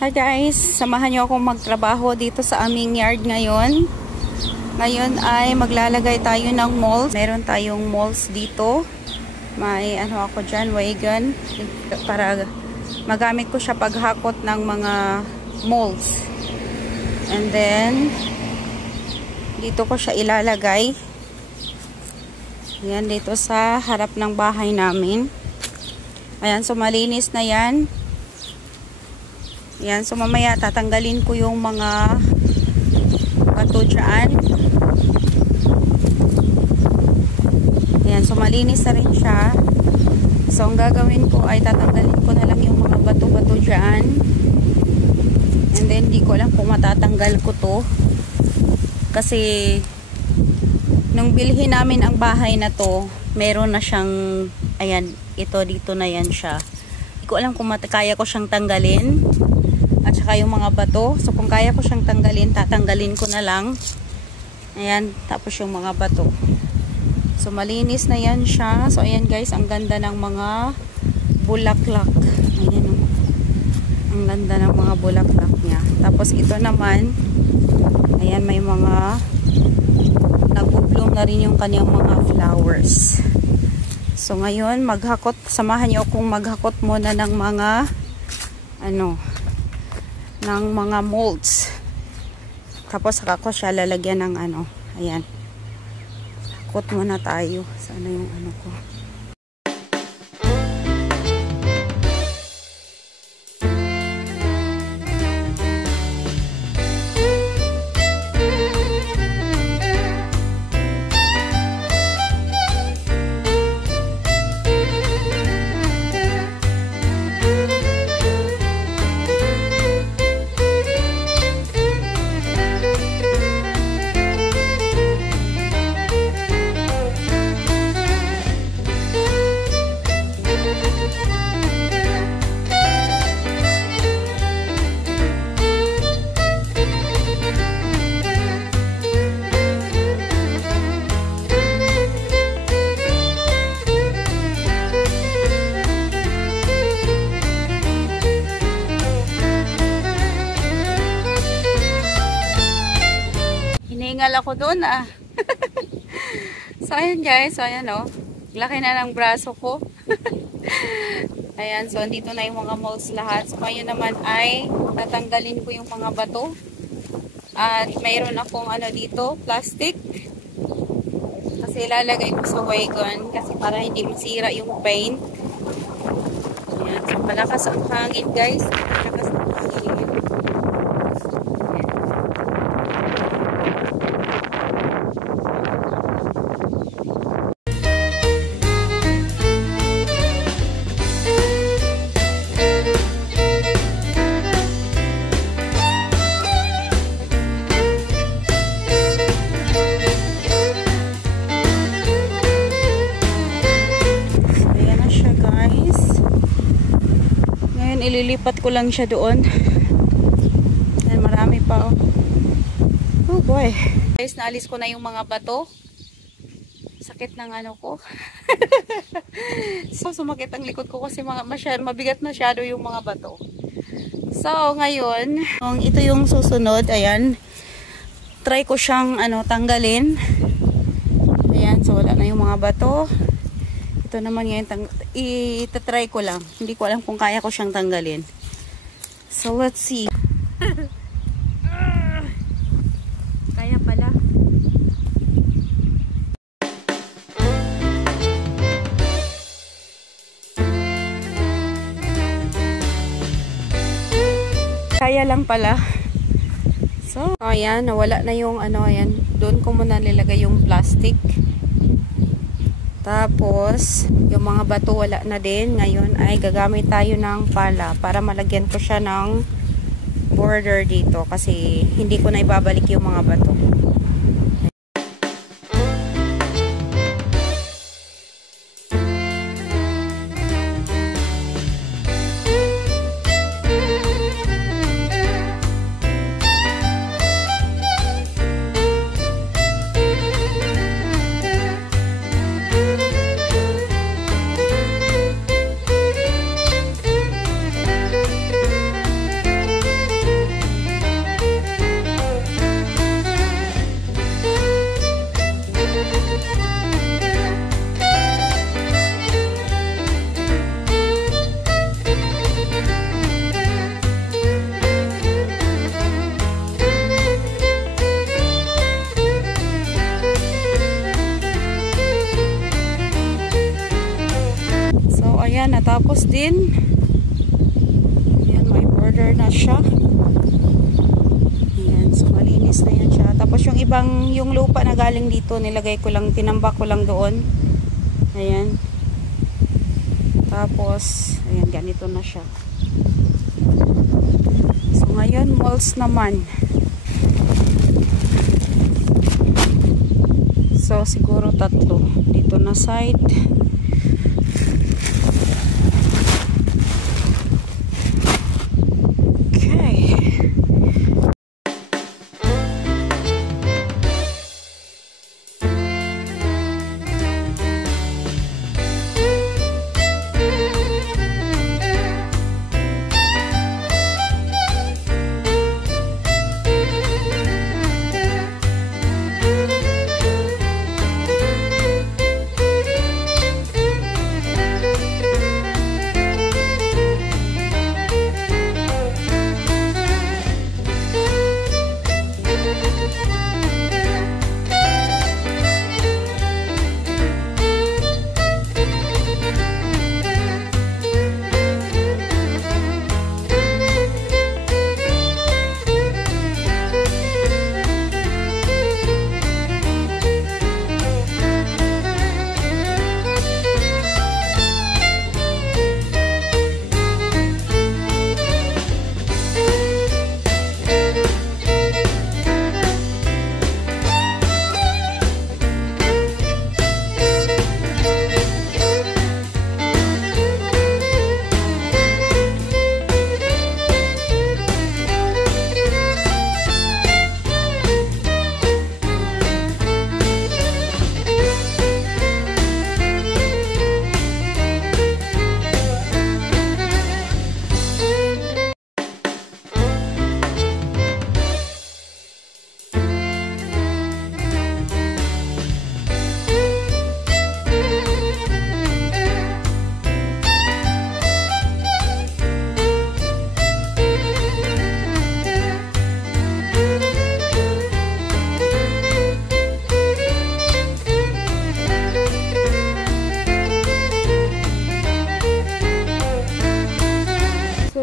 Hi guys, samahan niyo akong magtrabaho dito sa aming yard ngayon. Ngayon ay maglalagay tayo ng molds. Meron tayong molds dito. May ano ako dyan, wagon. Para magamit ko siya paghakot ng mga molds. And then, dito ko siya ilalagay. Yan, dito sa harap ng bahay namin. Ayan, so malinis na yan. Yan, so mamaya tatanggalin ko yung mga bato dyan. Yan, so malinis na rin siya. So ang gagawin ko ay tatanggalin ko na lang yung mga bato-bato dyan. And then di ko alam kung matatanggal ko to. Kasi nung bilhin namin ang bahay na to, meron na siyang, ayan, ito dito na yan siya. Di ko alam kung kaya ko siyang tanggalin. At saka yung mga bato. So kung kaya ko siyang tanggalin, tatanggalin ko na lang. Ayan, tapos yung mga bato. So malinis na yan siya. So ayan guys, ang ganda ng mga bulaklak. Ayan o. Ang ganda ng mga bulaklak niya. Tapos ito naman, ayan, may mga nag-bloom na rin yung kanyang mga flowers. So ngayon, maghakot. Samahan niyo akong maghakot muna ng mga ng mga molds. Tapos saka ko siya lalagyan ng ayan. Hakot muna tayo. Sana yung ko. Hiningal ako doon So ayan guys, so ayan laki na ng braso ko. Ayan, so andito na yung mga molds lahat. So ngayon naman ay tatanggalin ko yung mga bato. At mayroon akong dito, plastic. Kasi ilalagay ko sa wagon kasi para hindi masira yung paint. Ayan, so malakas ang hangin guys. Malakas ang hangin. Ililipat ko lang siya doon. Ayan, marami pa oh boy. Guys, naalis ko na yung mga bato. Sakit ng ko. So sumakit ang likod ko kasi mabigat masyado yung mga bato. So ngayon, ito yung susunod. Ayan. Try ko siyang tanggalin. Ayan, so wala na yung mga bato. Ito naman ngayon, itatry ko lang. Hindi ko alam kung kaya ko siyang tanggalin. So, let's see. Kaya pala. Kaya lang pala. So, ayan, nawala na yung ayan. Doon ko muna nilagay yung plastic. Tapos, yung mga bato wala na din. Ngayon ay gagamit tayo ng pala para malagyan ko siya ng border dito. Kasi hindi ko na ibabalik yung mga bato. Tapos din, yan, may border na siya. Ayan, so malinis na yan siya. Tapos yung ibang, yung lupa na galing dito, nilagay ko lang, tinambak ko lang doon. Ayan. Tapos, ayan, ganito na siya. So ngayon, malls naman. So siguro 3 dito na side. Okay.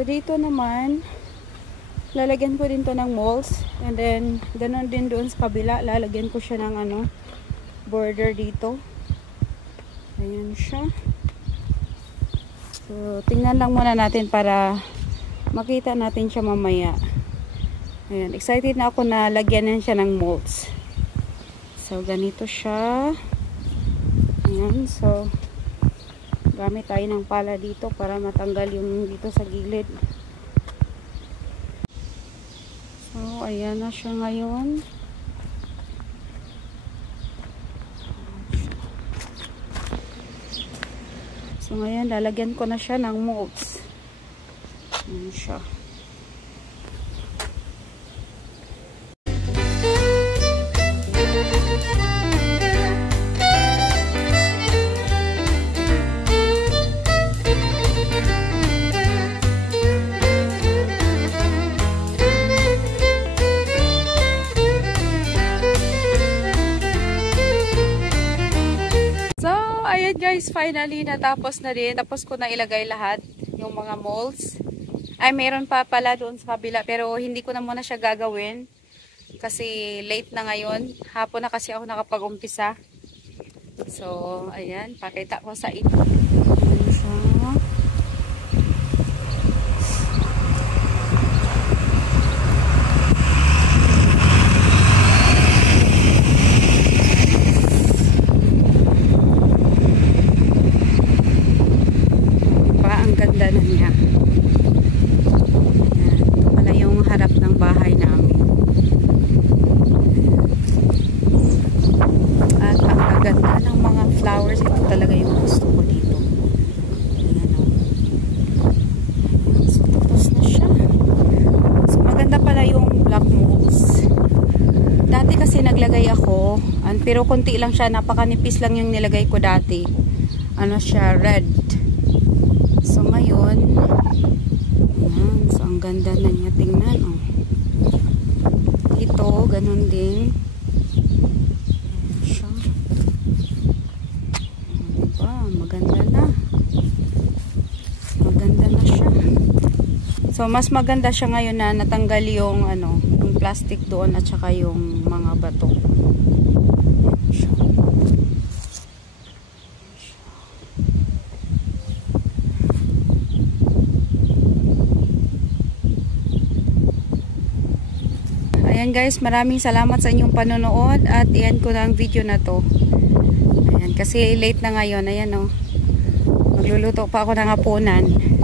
Dito naman, lalagyan ko din to ng molds, and then ganon din doon sa kabila, lalagyan ko siya ng ano, border dito. Ayan siya. So tingnan lang muna natin para makita natin siya mamaya. Ayan, excited na ako na lagyan na siya ng molds. So ganito siya. Ayan, so gamit tayo ng pala dito para matanggal yung dito sa gilid. So, ayan na siya ngayon. So, ngayon, lalagyan ko na siya ng molds. Ayan siya. Ayan guys, finally natapos na din. Tapos ko na ilagay lahat yung mga molds. Ay, meron pa pala doon sa kabila, pero hindi ko na muna siya gagawin kasi late na ngayon. Hapon na kasi ako nakapag-umpisa. So, ayan, pakita ko sa inyo. Ayan siya. Ganda na niya. Ayan. Ito pala yung harap ng bahay namin. At ang gaganda ng mga flowers. Ito talaga yung gusto ko dito. Ayan o. Ayan. So tapos na siya. So maganda pala yung black molds. Dati kasi naglagay ako. Pero konti lang siya. Napakanipis lang yung nilagay ko dati. Ano siya? Red. So ngayon, ayan, so ang ganda na niya, tingnan oh. Ito, ganun din. Ayan siya. Diba, maganda na. So mas maganda siya ngayon na natanggal yung ano, yung plastic doon at saka yung mga bato. Ayan guys, maraming salamat sa inyong panonood at iyan ko na ang video na to. Ayan, kasi late na ngayon. Ayan o. Magluluto pa ako ng hapunan.